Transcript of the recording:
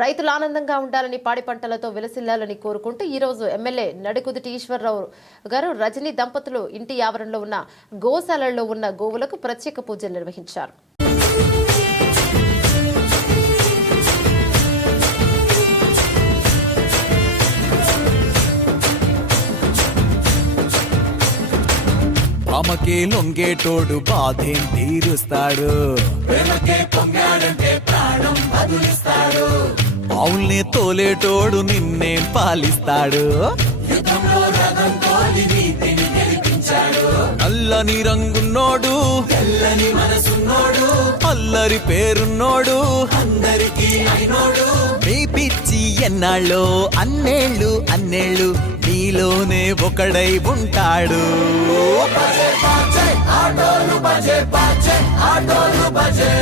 రైతులు ఆనందంగా ఉండాలని, పాడి పంటలతో విలసిల్లాలని కోరుకుంటూ ఈ రోజు ఎమ్మెల్యే నడికుదుటి ఈశ్వరరావు గారు రజనీ దంపతులు ఇంటి ఆవరణలో ఉన్న గోశాలల్లో ఉన్న గోవులకు ప్రత్యేక పూజలు నిర్వహించారు. ఆమెకే లొంగేటోడు బాధేం తీరుస్తాడు, ఆవుల్ని తోలేటోడు నిన్నేం పాలిస్తాడు. నల్లని రంగున్నోడు, తెల్లని మనసున్నోడు, అల్లరి పేరున్నోడు, అందరికీ అయినోడు. మీ పిచ్చి ఎన్నాళ్ళో అన్నేళ్ళు అన్నేళ్ళు నీలోనే ఒకడై ఉంటాడు. ఆటోలు బజే, ఆటోలు బజే.